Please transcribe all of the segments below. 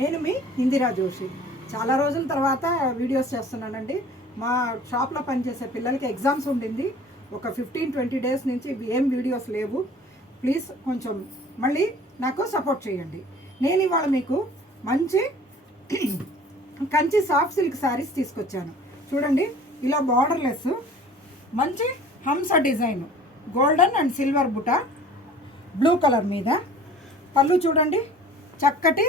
నేను మీ ఇందిరా జోషి. చాలా రోజుల తర్వాత వీడియోస్ చేస్తున్నానండి. మా షాప్లో పనిచేసే పిల్లలకి ఎగ్జామ్స్ ఉండింది. ఒక 15-20 డేస్ నుంచి ఏం వీడియోస్ లేవు. ప్లీజ్ కొంచెం మళ్ళీ నాకు సపోర్ట్ చేయండి. నేను ఇవాళ మీకు మంచి కంచి సాఫ్ట్ సిల్క్ శారీస్ తీసుకొచ్చాను. చూడండి, ఇలా బార్డర్లెస్ మంచి హంస డిజైన్, గోల్డెన్ అండ్ సిల్వర్ బుట్ట, బ్లూ కలర్ మీద పళ్ళు చూడండి, చక్కటి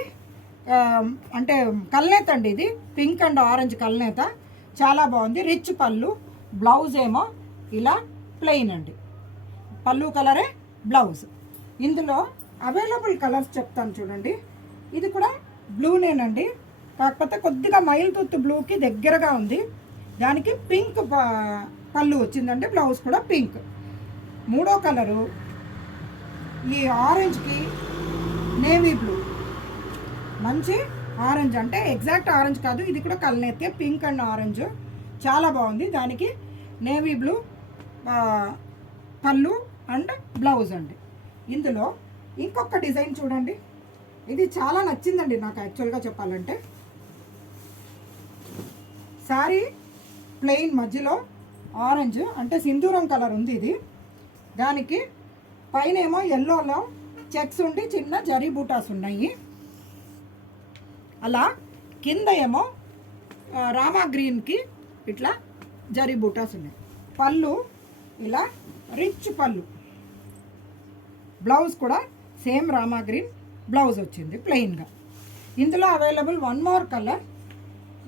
అంటే కల్నేత అండి. ఇది పింక్ అండ్ ఆరెంజ్ కల్నేత, చాలా బాగుంది. రిచ్ పళ్ళు, బ్లౌజ్ ఏమో ఇలా ప్లెయిన్ అండి. పళ్ళు కలరే బ్లౌజ్. ఇందులో అవైలబుల్ కలర్స్ చెప్తాను చూడండి. ఇది కూడా బ్లూనేనండి, కాకపోతే కొద్దిగా మైల్తుత్తు బ్లూకి దగ్గరగా ఉంది. దానికి పింక్ పళ్ళు వచ్చిందండి, బ్లౌజ్ కూడా పింక్. మూడో కలరు ఈ ఆరెంజ్కి నేవీ బ్లూ, మంచి ఆరెంజ్, అంటే ఎగ్జాక్ట్ ఆరెంజ్ కాదు, ఇది కూడా కల్నేతే, పింక్ అండ్ ఆరెంజ్, చాలా బాగుంది. దానికి నేవీ బ్లూ పళ్ళు అండ్ బ్లౌజ్ అండి. ఇందులో ఇంకొక డిజైన్ చూడండి, ఇది చాలా నచ్చిందండి నాకు యాక్చువల్గా చెప్పాలంటే. శారీ ప్లెయిన్, మధ్యలో ఆరెంజ్ అంటే సింధూరం కలర్ ఉంది ఇది. దానికి పైన ఏమో ఎల్లోలో చెక్స్ ఉండి చిన్న జరీ బూటాస్ ఉన్నాయి. అలా కింద ఏమో రామా గ్రీన్కి ఇట్లా జరీ బూటాస్ ఉన్నాయి. పళ్ళు ఇలా రిచ్ పళ్ళు, బ్లౌజ్ కూడా సేమ్ రామా గ్రీన్ బ్లౌజ్ వచ్చింది ప్లెయిన్గా. ఇందులో అవైలబుల్ వన్ మోర్ కలర్,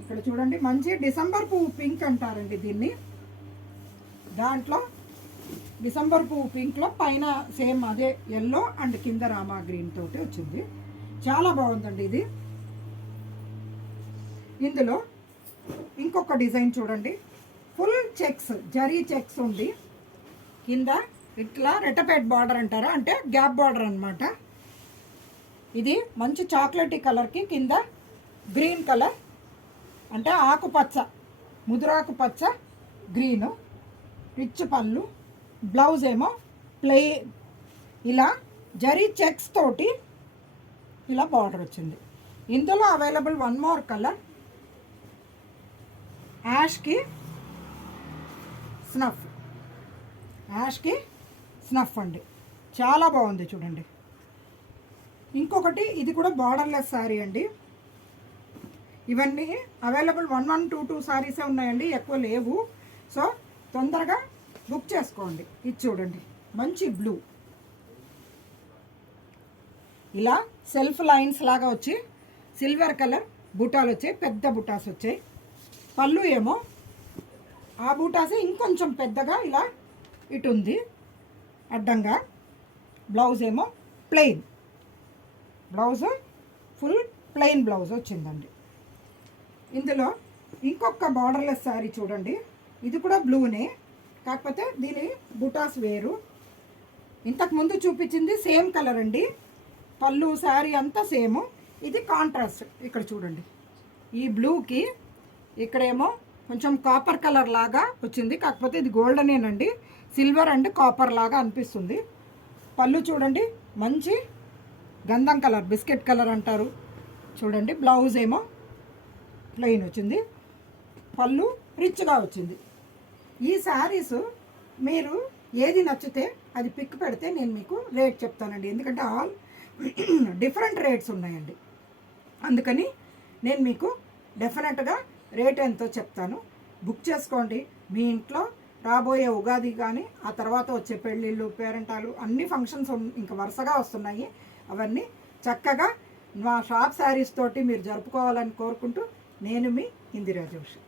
ఇక్కడ చూడండి, మంచి డిసెంబర్ పువ్వు పింక్ అంటారండి దీన్ని. దాంట్లో డిసెంబర్ పువ్వు పింక్లో పైన సేమ్ అదే ఎల్లో అండ్ కింద రామా గ్రీన్ తోటి వచ్చింది. చాలా బాగుందండి ఇది. ఇందులో ఇంకొక డిజైన్ చూడండి, ఫుల్ చెక్స్, జరీ చెక్స్ ఉంది. కింద ఇట్లా రెట్టపేట్ బార్డర్ అంటారా, అంటే గ్యాప్ బార్డర్ అనమాట. ఇది మంచి చాక్లెటీ కలర్కి కింద గ్రీన్ కలర్, అంటే ఆకుపచ్చ, ముదురాకు పచ్చ గ్రీను, రిచ్ పళ్ళు, బ్లౌజ్ ఏమో ఇలా జరీ చెక్స్ తోటి ఇలా బార్డర్ వచ్చింది. ఇందులో available one more colour, Yaskhi snuff అండి, చాలా బాగుంది చూడండి. ఇంకొకటి, ఇది కూడా బార్డర్లెస్ శారీ అండి. ఇవన్నీ అవైలబుల్ 1-2 శారీసే ఉన్నాయండి, ఎక్కువ లేవు. సో తొందరగా బుక్ చేసుకోండి. ఇది చూడండి, మంచి బ్లూ, ఇలా సెల్ఫ్ లైన్స్ లాగా వచ్చి సిల్వర్ కలర్ బూటాలు వచ్చాయి, పెద్ద బూటాస్ వచ్చాయి. పళ్ళు ఏమో ఆ బూటాసే ఇంకొంచెం పెద్దగా ఇలా ఇటు ఉంది అడ్డంగా. బ్లౌజ్ ఏమో plain, blouse full plain blouse వచ్చిందండి. ఇందులో ఇంకొక బార్డర్లెస్ శారీ చూడండి, ఇది కూడా బ్లూనే, కాకపోతే దీని బుటాస్ వేరు. ఇంతకుముందు చూపించింది సేమ్ కలర్ అండి, పళ్ళు శారీ అంతా సేము. ఇది కాంట్రాస్ట్. ఇక్కడ చూడండి, ఈ బ్లూకి ఇక్కడేమో కొంచెం కాపర్ కలర్ లాగా వచ్చింది, కాకపోతే ఇది గోల్డెనేనండి, సిల్వర్ అండ్ కాపర్ లాగా అనిపిస్తుంది. పళ్ళు చూడండి, మంచి గంధం కలర్, బిస్కెట్ కలర్ అంటారు చూడండి. బ్లౌజ్ ఏమో ప్లెయిన్ వచ్చింది, పళ్ళు రిచ్గా వచ్చింది. ఈ శారీస్ మీరు ఏది నచ్చితే అది పిక్ పెడితే నేను మీకు రేట్ చెప్తానండి, ఎందుకంటే ఆల్ డిఫరెంట్ రేట్స్ ఉన్నాయండి. అందుకని నేను మీకు డెఫినెట్గా రేట్ ఎంతో చెప్తాను. బుక్ చేసుకోండి. మీ ఇంట్లో రాబోయే ఉగాది కానీ ఆ తర్వాత వచ్చే పెళ్ళిళ్ళు, పేరెంటాలు, అన్ని ఫంక్షన్స్ ఇంకా వరుసగా వస్తున్నాయి. అవన్నీ చక్కగా మా షాప్ శారీస్ తోటి మీరు జరుపుకోవాలని కోరుకుంటూ, నేను మీ ఇందిరా జోషి.